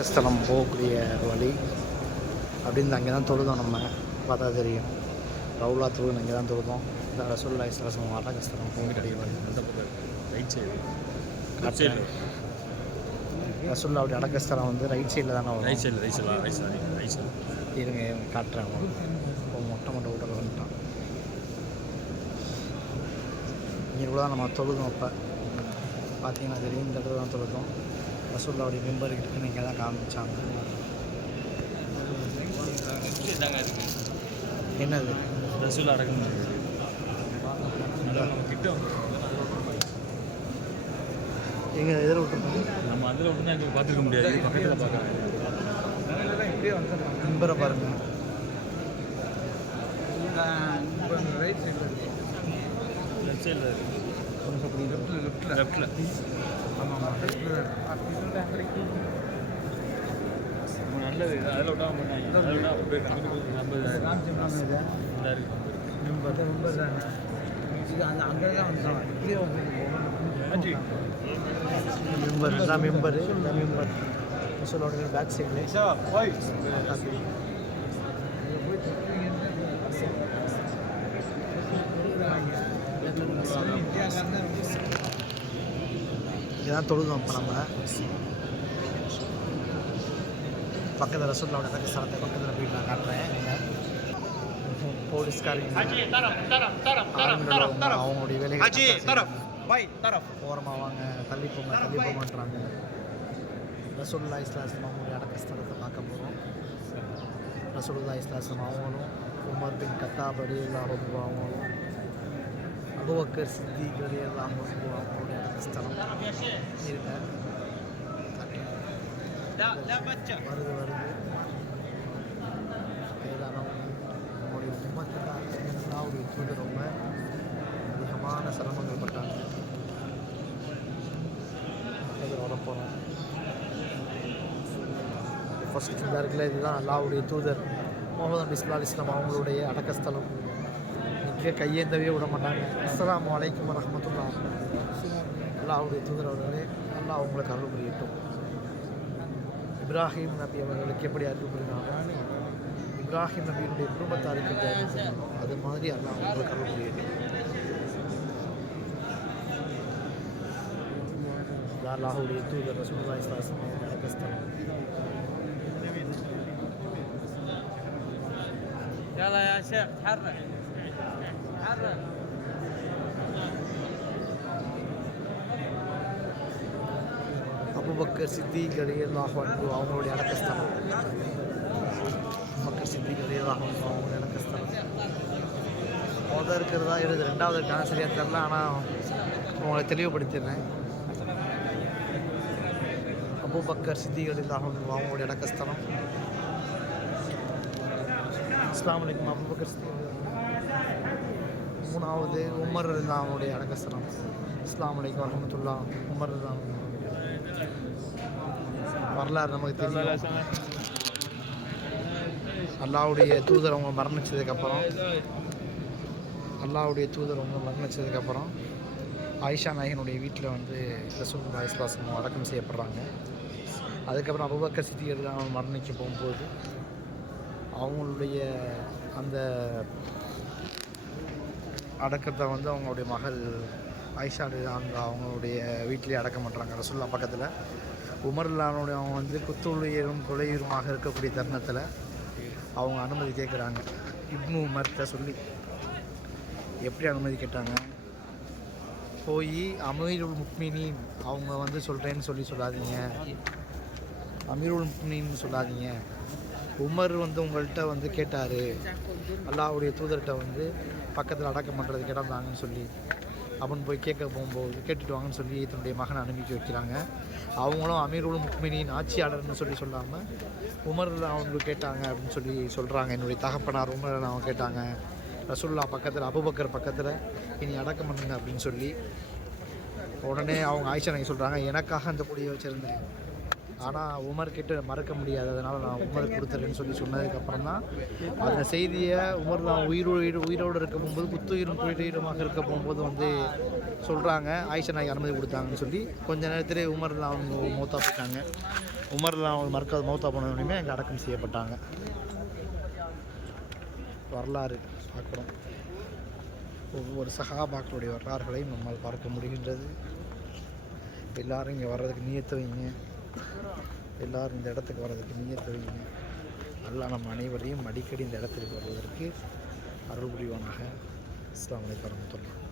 ஸ்தலம் போகக்கூடிய வழி அப்படின்னு அங்கே தான் தொழுதோம் நம்ம. பார்த்தா தெரியும். ரவுலா தொழுது அங்கே தான் தொழுதோம். இந்த ரசூல்லா இஸ்லாசம் அழகஸ்தலம் போகக்கூடிய வழி. ரைட் சைடு காட்டுறேன். ரசூல்லாவுடைய அடக்கஸ்தலம் வந்து ரைட் சைடில் தானே ரைட் வரும் right side right side right side இருங்க காட்டுறேன் இப்போ மொட்டை மொட்டை விடல வந்துட்டான். இங்கே கூட தான் நம்ம தொழுதோம் இப்போ. பார்த்தீங்கன்னா தெரியும் இந்த இடத்துல தான் தொழுதோம். ரசூல்லாவுடைய மெம்பர் இருக்குன்னு இங்கே தான் காமிச்சாங்க. என்னது? ரசூல் அடக்கம் நம்ம கிட்ட வந்து எங்கே எதில் விட்டுருக்கோம் நம்ம அதில் ஒன்று தான் பார்த்துருக்க முடியாது. பக்கத்தில் பார்க்கலாம் மெம்பரை பாருங்க. லெஃப்ட் சைடில் இருக்கு. லெஃப்ட்டில் நல்லது இது அதில் விட்டா பண்ணாங்க அதில் விட்டா அப்படியே கம்ப்யூட்டர் நம்பர் நல்லா இருக்கு ஆச்சு மெம்பர் மெம்பர் பேக் சைடில் இதான் தொழுதோம் இப்போ நம்ம. பக்கத்தில் ரசூல்லாவோட எனக்கு ஸ்தலத்தை பக்கத்தில் போயிட்டு நான் காட்டுறேன். போலீஸ்காரங்க. அவங்களுடைய வேலைகள் ஓரமாக வாங்க. தள்ளி போங்க தள்ளி போங்கன்றாங்க. ரசூல்லா இஸ்லாஸ்லாம் அவங்களுடைய அடக்க ஸ்தலத்தை பார்க்க போகிறோம் ரசூலுல்லா இஸ்லாஸ்லாம் அவங்களும். உமர் பின் கத்தாப் அலி எல்லாம் அவங்களும். அபுபக்கர் சித்திக் அலி எல்லாம் அவங்களுடைய ஸ்தலம் இருங்க வருது வருது எல்லாரும் நம்முடைய உம்மத்துக்காக எல்லாருடைய தூதர் ரொம்ப அதிகமான சிரமங்கள் பட்டாங்க வரப்போகிறோம் ஃபஸ்ட் இருக்குல்ல இதுதான் அல்லாவுடைய தூதர் முகமது நபி இஸ்லா இஸ்லாம் அவங்களுடைய அடக்கஸ்தலம் நிற்க கையேந்தவே விட மாட்டாங்க அஸ்ஸலாமு அலைக்கும் வரஹ்மத்துல்லாஹ் அல்லாவுடைய தூதர் அவர்களே அல்லாஹ் அவங்களுக்கு அருள் புரியட்டும் இப்ராஹிம் நபி அவர்களுக்கு எப்படி அருள் புரிந்தாங்க இப்ராஹிம் நபியினுடைய குடும்பத்தாருக்கு எப்படி அருள் புரிந்தாங்க அது மாதிரி அல்லாஹ் அவங்களுக்கு அருள் புரியட்டும் இது அல்லாஹுடைய தூதர் ரசூலுல்லாஹி ஸல்லல்லாஹு அலைஹி வஸல்லம் அடக்கஸ்தலம் يلا يا شيخ تحرك تحرك அபுபக்கர் சித்திக் அலியல்லாஹு அன்ஹு அவங்களுடைய அடக்கஸ்தலம். அபுபக்கர் சித்திக் அலியல்லாஹு அன்ஹு அவங்களுடைய அடக்கஸ்தலம். மொதல் இருக்கிறதா எழுது ரெண்டாவது இருக்கான சரியாக தெரில ஆனால் உங்களை தெளிவுபடுத்திடுறேன். அபுபக்கர் சித்திக் அலியல்லாஹு அன்ஹு அவங்களுடைய அடக்கஸ்தலம். அஸ்லாம் வலைக்கம் அபுபக்கர் சித்திக் மூணாவது உமர் ரலியல்லாஹு அடக்கஸ்தலம். இஸ்லாம் அலைக்கு வரமத்துல்லா உமர் ரலியல்லாஹு வரலாறு நமக்கு தெரியும். அல்லாவுடைய தூதர் அவங்க மரணிச்சதுக்கப்புறம். அல்லாவுடைய தூதர் அவங்க மரணிச்சதுக்கப்புறம் ஆயிஷா நாயகனுடைய வீட்டில் வந்து ரசூல் இஸ்லாசம் அடக்கம் செய்யப்படுறாங்க. அதுக்கப்புறம் அபுபக்கர் சித்திகள் அவங்க மரணிக்க போகும்போது அவங்களுடைய அந்த அடக்கத்தை வந்து அவங்களுடைய மகள் ஆயிஷா அந்த அவங்களுடைய வீட்டிலேயே அடக்கம் பண்ணுறாங்க ரசுல்லா பக்கத்தில். உமர்லானுடைய அவங்க வந்து குத்துள்ளியரும் கொலையுருமாக இருக்கக்கூடிய தருணத்தில் அவங்க அனுமதி கேட்குறாங்க இப்னு உமர்கிட்ட சொல்லி. எப்படி அனுமதி கேட்டாங்க? போய் அமீருல் முக்மினின் அவங்க வந்து சொல்கிறேன்னு சொல்லி சொல்லாதீங்க. அமீருல் முக்மினின்னு சொல்லாதீங்க. உமர் வந்து உங்கள்கிட்ட வந்து கேட்டார். அல்லாவுடைய தூதர்கிட்ட வந்து பக்கத்தில் அடக்கம் பண்ணுறது கிடந்தாங்கன்னு சொல்லி. அப்படின்னு போய் கேட்க போகும்போது கேட்டுட்டு வாங்கன்னு சொல்லி தன்னுடைய மகனை அனுப்பி வைக்கிறாங்க. அவங்களும் அமீருல் முக்மினின் ஆட்சியாளர்னு சொல்லி சொல்லாமல் உமர் அவங்க கேட்டாங்க அப்படின்னு சொல்லி சொல்கிறாங்க என்னுடைய தகப்பனார் உமர் அவங்க கேட்டாங்க. ரசுல்லா பக்கத்தில் அபுபக்கர் பக்கத்தில் இனி அடக்கம் பண்ணுங்க அப்படின்னு சொல்லி உடனே அவங்க ஆயிஷா சொல்கிறாங்க எனக்காக அந்த கொடியை வச்சுருந்தேன். ஆனால் உமர் கிட்ட மறக்க முடியாததுனால நான் உமருக்கு கொடுத்துருக்கேன்னு சொல்லி சொன்னதுக்கப்புறம் தான் அந்த செய்தியை உமர் தான் உயிர் உயிர் உயிரோடு இருக்க போகும்போது புத்துயிரும் குளிரீருமாக இருக்க போகும்போது வந்து சொல்கிறாங்க ஆயிஷா நாய்க்கு அனுமதி கொடுத்தாங்கன்னு சொல்லி கொஞ்ச நேரத்திலே உமர்லாம் அவங்க மௌத்தா போயிட்டாங்க. உமர்லாம் அவங்க மறக்காத மௌத்தா போனதுமே அங்கே அடக்கம் செய்யப்பட்டாங்க. வரலாறு பார்க்குறோம். ஒவ்வொரு சகாபாக்களுடைய வரலாறுகளையும் நம்மால் பார்க்க முடிகின்றது. எல்லாரும் இங்கே வர்றதுக்கு நீயத்தை வைங்க. எல்லாரும் இந்த இடத்துக்கு வர்றதுக்கு நீயத்தை தெரியுங்க. அல்லா நம்ம அனைவரையும் அடிக்கடி இந்த இடத்துக்கு வருவதற்கு அருள் புரிவானாக. அஸ்ஸலாமு அலைக்கும்